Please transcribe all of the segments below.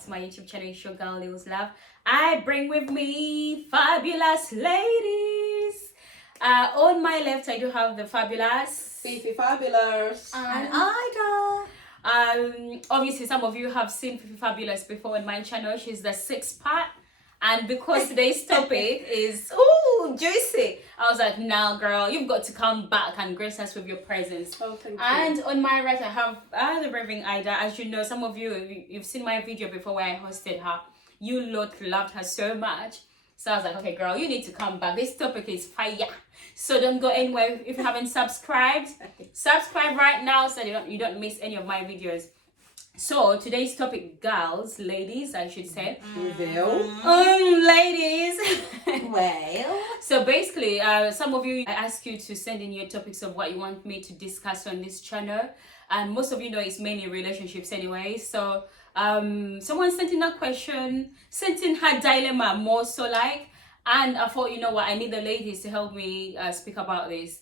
back to my YouTube channel. It's your girl Lils Love. I bring with me fabulous ladies. On my left, I do have the fabulous Fifi Fabulous and Ida. Obviously, some of you have seen Fifi Fabulous before on my channel. She's the sixth part. And because today's topic is juicy, I was like, now girl, you've got to come back and grace us with your presence. Oh, thank you. And on my right, I have the Reverend Ida. As you know, some of you've seen my video before where I hosted her. You lot loved her so much. So I was like, okay, girl, you need to come back. This topic is fire. So don't go anywhere. If you haven't subscribed, subscribe right now so you don't miss any of my videos. So today's topic, girls, ladies, I should say. Reveal. Ladies. Well, So basically, some of you, I ask you to send in your topics of what you want me to discuss on this channel. And most of you know it's mainly relationships anyway. So someone sent in a question, sent in her dilemma more so like. And I thought, you know what, I need the ladies to help me speak about this.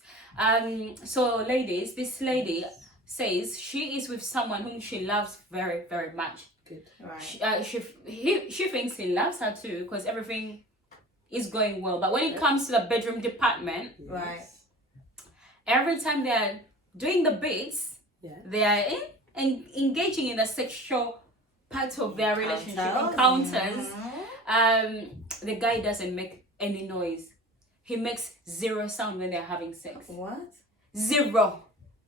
So ladies, this lady says she is with someone whom she loves very, very much. Good. right. She thinks he loves her too because everything is going well. But when it comes to the bedroom department, Right. every time they are doing the beats, Yeah. they are engaging in the sexual part of their relationship Encounters. encounters. The guy doesn't make any noise. He makes zero sound when they're having sex. What? Zero.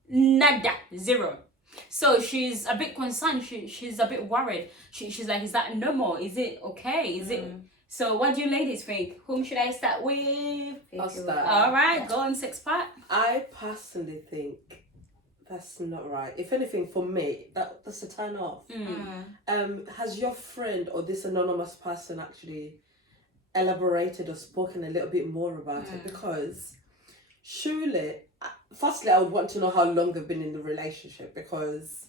Nada. Zero. So she's a bit concerned. She's a bit worried. She's like, is that normal? Is it okay? Is it? So what do you ladies think? Whom should I start with? I'll start. All right, go on, sex part. I personally think that's not right. If anything, for me, that's a turn off. Has your friend or this anonymous person actually elaborated or spoken a little bit more about it? Because surely, firstly, I would want to know how long they've been in the relationship because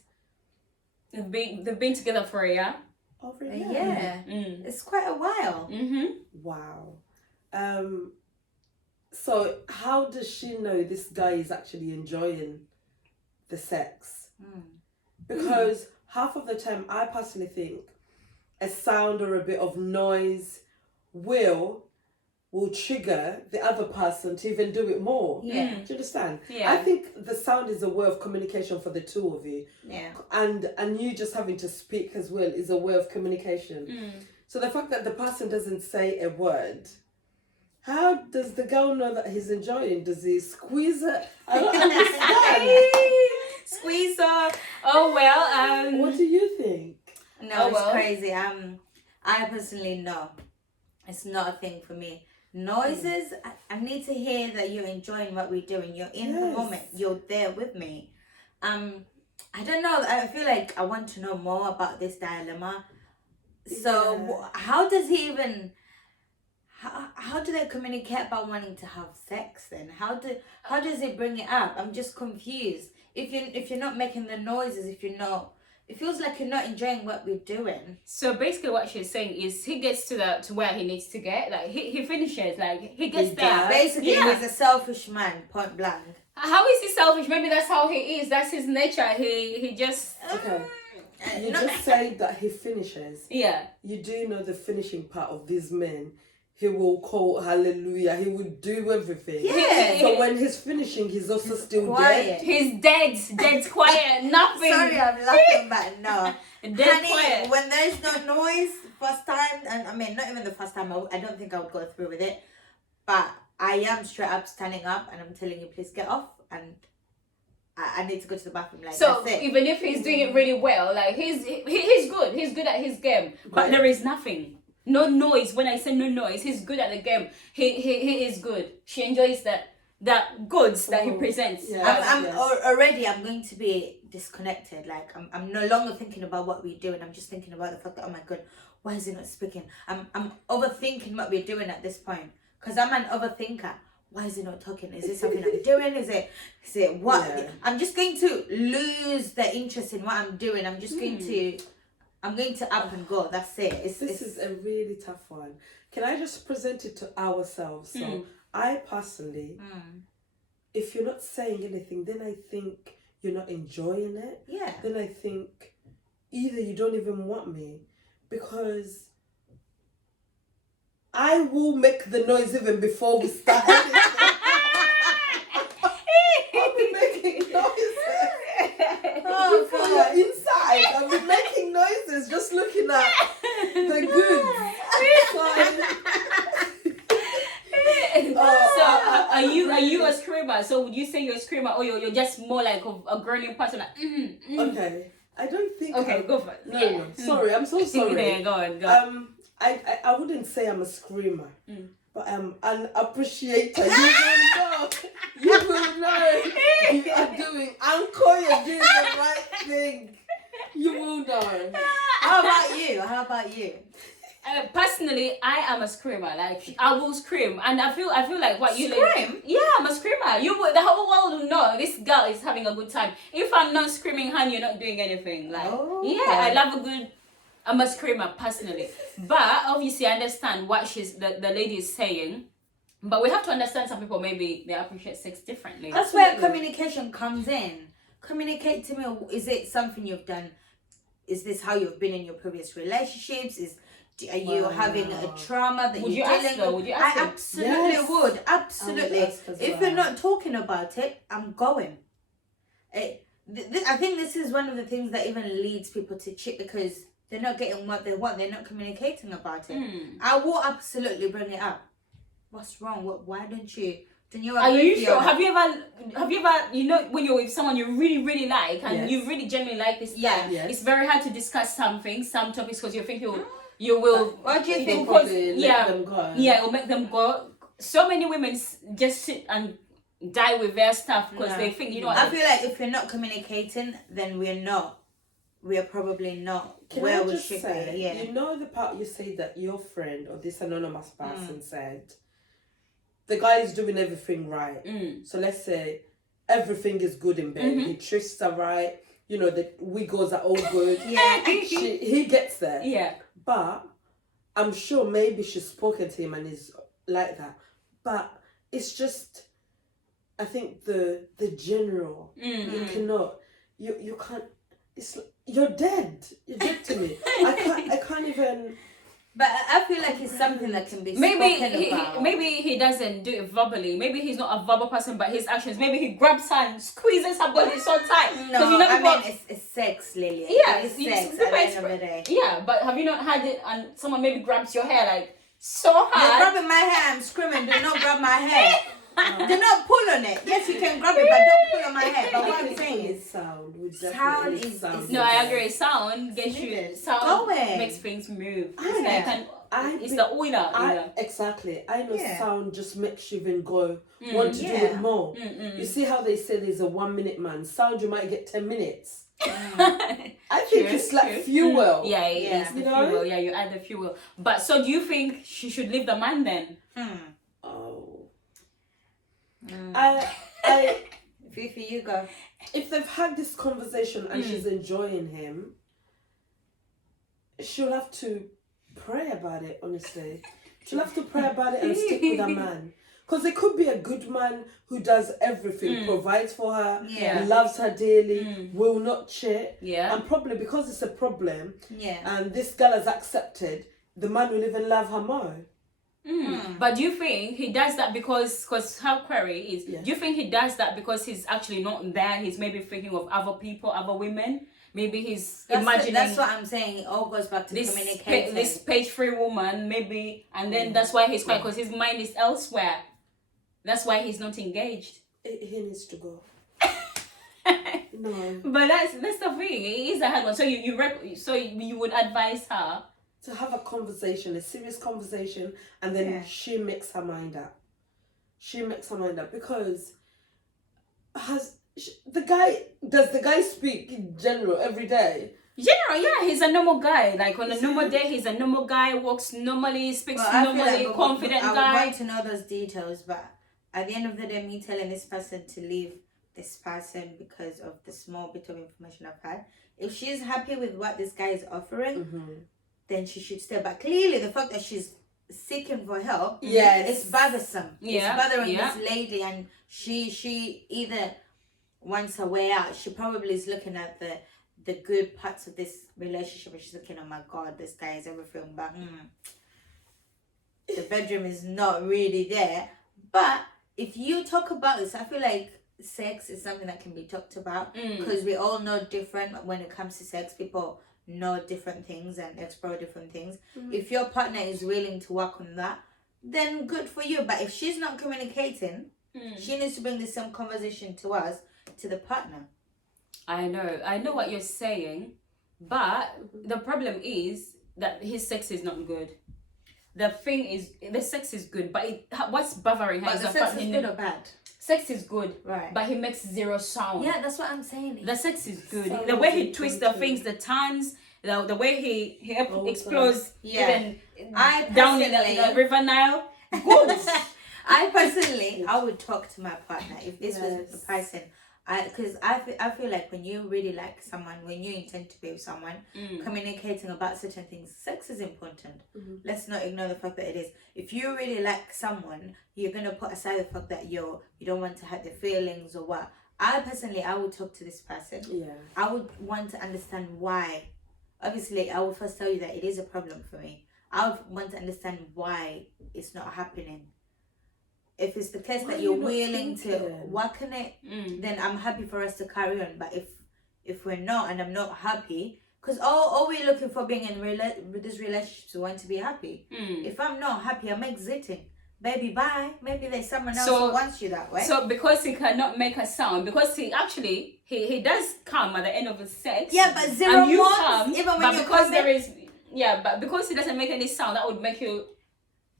They've been together for a year. over a Yeah. year. It's quite a while. Wow. So how does she know this guy is actually enjoying the sex? Because half of the time, I personally think a sound or a bit of noise will trigger the other person to even do it more. Yeah. Do you understand? Yeah. I think the sound is a way of communication for the two of you. Yeah. And you just having to speak as well is a way of communication. So the fact that the person doesn't say a word, how does the girl know that he's enjoying? Does he squeeze her? I don't understand. Squeeze her. Oh well. What do you think? No, Oh, it's well. crazy. I personally know. It's not a thing for me. Noises, I need to hear that you're enjoying what we're doing. You're in the Yes. moment. You're there with me. I don't know. I feel like I want to know more about this dilemma. So Yeah. how does he even? How do they communicate about wanting to have sex then? How does he bring it up? I'm just confused. If you're not making the noises, if you're not, it feels like you're not enjoying what we're doing. So basically, what she's saying is he gets to where he needs to get. Like he finishes. Like he gets He there. does. Basically, Yeah. he's a selfish man, point blank. How is he selfish? Maybe that's how he is. That's his nature. He just Okay. You No- just said that he finishes. yeah. You do know the finishing part of these men. He will call hallelujah. He will do everything. Yeah. So when he's finishing, he's also still quiet. He's dead, quiet, nothing. Sorry, I'm laughing, but no. Dead Honey, quiet. when there's no noise, first time, and I mean, not even the first time, I don't think I would go through with it. But I am straight up standing up and I'm telling you, please get off. And I need to go to the bathroom. Like, So that's it. even if he's doing it really well, like he's good. He's good at his game, but Right. there is nothing. No noise. When I say no noise, he's good at the game. He is good. She enjoys that goods that he Oh, presents. yeah. I'm Yes. already. I'm going to be disconnected. Like I'm no longer thinking about what we're doing. I'm just thinking about the fact that, oh my god, why is he not speaking? I'm overthinking what we're doing at this point because I'm an overthinker. Why is he not talking? Is it something I'm doing? Is it what? Yeah. I'm just going to lose the interest in what I'm doing. I'm just going to. I'm going to up and go. That's it. This is a really tough one. Can I just present it to ourselves? So I personally, if you're not saying anything, then I think you're not enjoying it. yeah. Then I think either you don't even want me, because I will make the noise even before we start anything. I'll be making noises. Oh, Before God. you're inside, I'll be making noises just looking at the goods. So are you a screamer? So would you say you're a screamer, or you're just more like a girly person? Like, Okay, I don't think. Okay, go for it. No, Yeah. no. Sorry, I'm so sorry. Yeah, go on. I wouldn't say I'm a screamer, but I'm an appreciator. You will know. You will know. You are doing. Uncle, you're doing the right thing. You will know. How about you? Personally, I am a screamer. Like, I will scream, and I feel like what you Scream? Yeah, I'm a screamer. The whole world will know this girl is having a good time. If I'm not screaming, honey, you're not doing anything. Like, I love a good. I'm a screamer personally, but obviously I understand what the lady is saying. But we have to understand some people maybe they appreciate sex differently. That's where communication comes in. Communicate to me. Is it something you've done? Is this how you've been in your previous relationships? Are you having a trauma that Would you're you dealing ask with? Would you ask I him? absolutely Yes. would. Absolutely. I would ask as If well. you're not talking about it, I'm going. I think this is one of the things that even leads people to cheat, because they're not getting what they want. They're not communicating about it. I will absolutely bring it up. What's wrong? Why don't you? Don't you Are you agree, sure? Fiona? Have you ever, when you're with someone you really, really like, and Yes. you really genuinely like this Yeah. guy, Yes. it's very hard to discuss some topics, because you think you will. What do you it think? will cause- Probably yeah, let them go. yeah, it will make them go. So many women just sit and die with their stuff because No. they think, I feel like if you're not communicating, then we are probably not Can where I we just should say, be. Yeah. you know the part you say that your friend or this anonymous person said, the guy is doing everything right. So let's say everything is good in bed. He trysts her right. You know, the wiggles are all good. Yeah. He gets there. Yeah. But I'm sure maybe she's spoken to him and is like that. But it's just, I think the general, you cannot, you can't, it's, you're dead. You're dead to me. I can't even. But I feel like it's something that can be spoken about. Maybe he doesn't do it verbally. Maybe he's not a verbal person, but his actions. Maybe he grabs her and squeezes her body so tight. No, you know, I mean it's sex, Lily. Yeah, it's it's sex super at the end of the day. Yeah, but have you not had it and someone maybe grabs your hair like so You're hard? grabbing my hair, I'm screaming, do not grab my hair. Do not pull on it. Yes, you can grab it, but don't pull on my hair. But what I'm saying is, sound. Sound is- sound. No, I agree. Sound gets you. Needed. Sound Going. makes things move. I- It's the winner. Exactly. I know Yeah. sound just makes you even go want to do yeah. it more. You see how they say there's a 1 minute man. Sound you might get 10 minutes. I think True, it's like true. fuel. Yeah, Yeah. it's the You know? fuel. Yeah, you add the fuel. But so do you think she should leave the man then? Oh. Mm. I Fifi, you go. if they've had this conversation and she's enjoying him, she'll have to pray about it, honestly. She'll have to pray about it and stick with a man. Because it could be a good man who does everything, provides for her, Yeah. loves her dearly, will not cheat. Yeah. And probably because it's a problem Yeah. and this girl has accepted, the man will even love her more. But do you think he does that because her query is, Yeah. do you think he does that because he's actually not there? He's maybe thinking of other people, other women. Maybe he's imagining That's what I'm saying. It all goes back to communicating. this page 3 woman, maybe, and then that's why he's quiet because his mind is elsewhere. That's why he's not engaged. He needs to go. No. But that's the thing. It is a hard one. So you would advise her. To have a conversation, a serious conversation, and then she makes her mind up. She makes her mind up because does the guy speak in general every day? General, yeah, he's a normal guy. Like on a normal day, he's a normal guy, walks normally, speaks Well, I feel normally, like confident I would guy. want to know those details, but at the end of the day, me telling this person to leave this person because of the small bit of information I've had, if she's happy with what this guy is offering, then she should stay. But clearly, the fact that she's seeking for help, it's bothersome. Yeah, It's bothering yeah. this lady, and she either wants her way out. She probably is looking at the good parts of this relationship, and she's thinking, oh my god, this guy is everything, but the bedroom is not really there. But if you talk about this, I feel like sex is something that can be talked about, because we all know different when it comes to sex. People know different things and explore different things. If your partner is willing to work on that, then good for you. But if she's not communicating, she needs to bring the same conversation to us, to the partner. I know what you're saying, but the problem is that his sex is not good. The thing is, the sex is good, but what's bothering her But is the the sex fact is he good or bad? sex is good, Right. but he makes zero sound. Yeah, that's what I'm saying. The sex is good. Sound The way is he twists the important. things, the turns, the way he Oh, explodes yeah. even I down in the personally- River Nile. Good. I personally, I would talk to my partner if this was Yes. the person. Because I feel like when you really like someone, when you intend to be with someone, communicating about certain things, sex is important. Let's not ignore the fact that it is. If you really like someone, you're gonna put aside the fact that you don't want to hurt their feelings or what. I personally, I would talk to this person. Yeah. I would want to understand why. Obviously, I will first tell you that it is a problem for me. I would want to understand why it's not happening. If it's the case Why that are you're you not willing to thinking? work on it, then I'm happy for us to carry on. But if we're not, and I'm not happy, because all we're looking for being in with this relationship is we want to be happy. If I'm not happy, I'm exiting. Baby, bye. Maybe there's someone else who wants you that way. So because he cannot make a sound, because he actually he does come at the end of the sex. Yeah, but zero and you months, come, even when but you because come there in- is but because he doesn't make any sound, that would make you.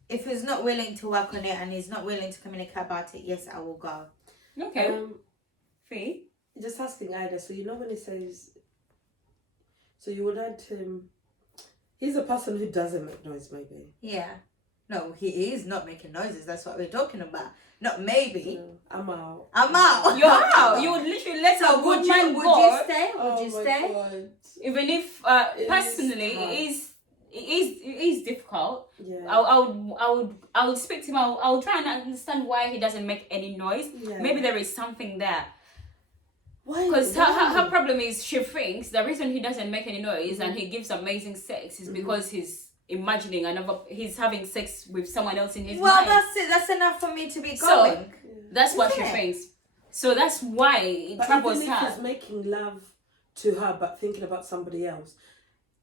If he's not willing to work on it and he's not willing to communicate about it, yes, I will go. Okay. Fee? Just asking Ida, so you know when he says, so you would add him, he's a person who doesn't make noise, maybe. Yeah. No, he is not making noises. That's what we're talking about. Not maybe. No, I'm out. I'm out. You're out. You would literally let So a good would man you go, stay? Would you stay? God. even if It personally is it is difficult. Yeah. I would speak to him. I would try and understand why he doesn't make any noise. Yeah. Maybe there is something there. Why? Because why? her problem is she thinks the reason he doesn't make any noise and he gives amazing sex is because he's imagining he's having sex with someone else in his Well, mind. that's it. That's enough for me to be So, going. That's what she Isn't it? thinks. So that's why it But troubles even if her. he's making love to her but thinking about somebody else,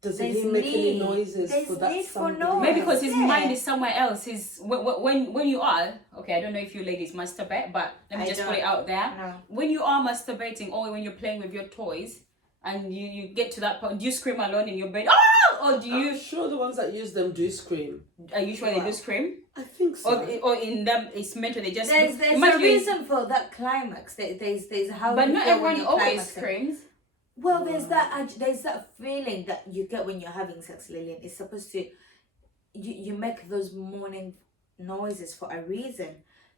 doesn't There's he make any need. noises There's for that need for somebody? noise. Maybe because his Yeah. mind is somewhere else. His when you are okay, I don't know if you ladies masturbate, but let me I just put don't. it out there. No. When you are masturbating or when you're playing with your toys, and you get to that point, do you scream alone in your bed? Oh, or do you? I'm sure the ones that use them do scream. Are you sure they do scream? I think so. Or in them it's meant to they just. There's a imagine- reason for that climax. There's how. But you not feel when everyone you're always climaxing. screams. Well, there's that feeling that you get when you're having sex, Lillian. It's supposed to, you make those morning noises for a reason.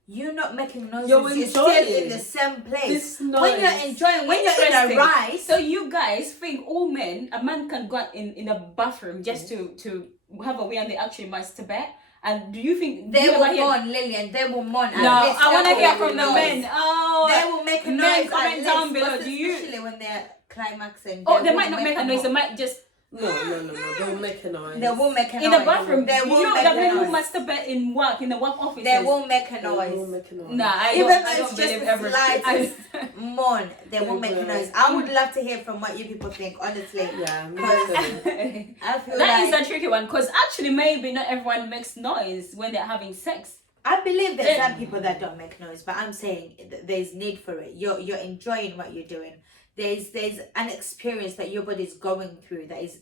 You're not making noises. You're still enjoying in the same place. this When noise. you're enjoying, when you're in Interesting. a ride. So you guys think a man can go in a bathroom just to have a wee and they actually masturbate? And do you think They do you will ever hear- mourn, Lillian. They will mourn. No, I want to hear from the men. men. Oh, They will make a men, noise. comment at down least, below. but Do you? especially when they're climaxing. Oh, they will might not make a noise. They might just No. They'll make a noise. They will make a noise. in the bathroom. They You will know make that a men who noise. masturbate in the work offices. They will make a They will noise. make a noise. Nah, I Even don't. though I it's don't just believe the everything. slightest mourn, they will make a will. noise. I would love to hear from what you people think, honestly. Yeah, me Because too. I feel That is like a tricky one because actually maybe not everyone makes noise when they're having sex. I believe there's Yeah. some people that don't make noise, but I'm saying there's need for it. You're enjoying what you're doing. There's an experience that your body's going through that is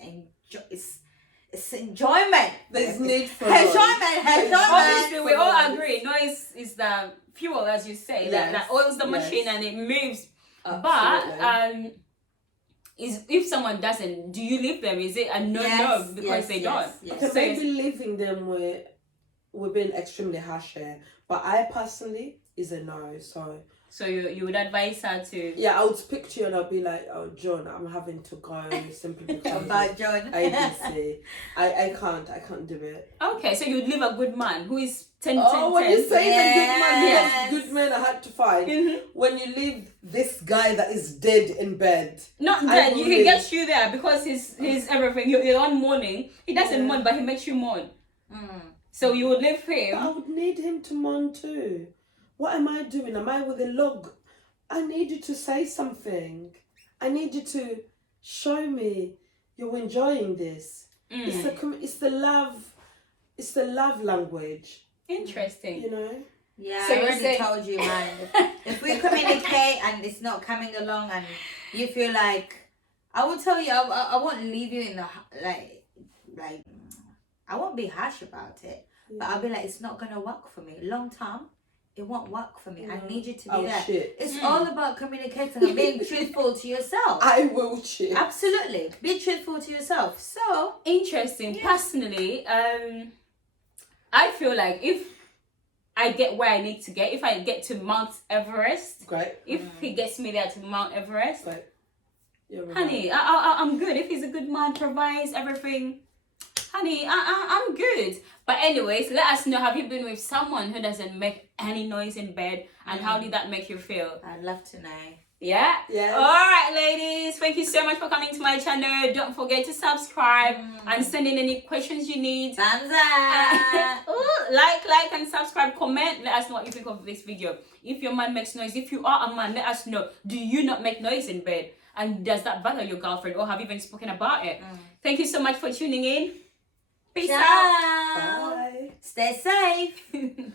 it's enjoyment. There's need for noise. Enjoyment. Obviously, we all agree noise is the fuel, as you say, that Yes. oils the Yes. machine and it moves. Absolutely. But is if someone doesn't, do you leave them? Is it a no because they don't? Yes. Okay, So maybe leaving them we're being extremely harsh here. But I personally, is a no. So you would advise her to. Yeah, I would speak to you and I'll be like, oh, John, I'm having to go simply because About John. ABC. I can't do it. Okay, so you'd leave a good man who is 10 Oh, when you say the good man, Yes. yes, good men are hard to find. Mhm. When you leave this guy that is dead in bed. Not I that will he leave. gets you there because he's everything. You're on mourning. He doesn't Yeah. mourn, but he makes you mourn. Mm. So you would leave But I him. would need him to mourn too. What am I doing? Am I with a log? I need you to say something. I need you to show me you're enjoying this. It's the love language. Interesting. You know. Yeah, So I you're already saying- told you, man. If we communicate and it's not coming along, and you feel like, I will tell you, I won't leave you in the like, I won't be harsh about it, but I'll be like, it's not gonna work for me long term. It won't work for me. I need you to be Oh there. shit! It's all about communicating and being truthful to yourself. I will shit. Absolutely, be truthful to yourself. So Interesting. Personally, I feel like if I get where I need to get, if I get to Mount Everest, Great. if he gets me there to Mount Everest, Great. You're right. honey, I'm good. If he's a good man, provides everything, honey, I'm good. But anyways, let us know, have you been with someone who doesn't make any noise in bed, and how did that make you feel? I'd love to know. Yeah? Yes. All right, ladies. Thank you so much for coming to my channel. Don't forget to subscribe and send in any questions you need. Thumbs up. Ooh, like and subscribe, comment. Let us know what you think of this video. If your man makes noise, if you are a man, let us know. Do you not make noise in bed? And does that bother your girlfriend, or have you even spoken about it? Thank you so much for tuning in. Peace out. Ciao. Bye. Stay safe.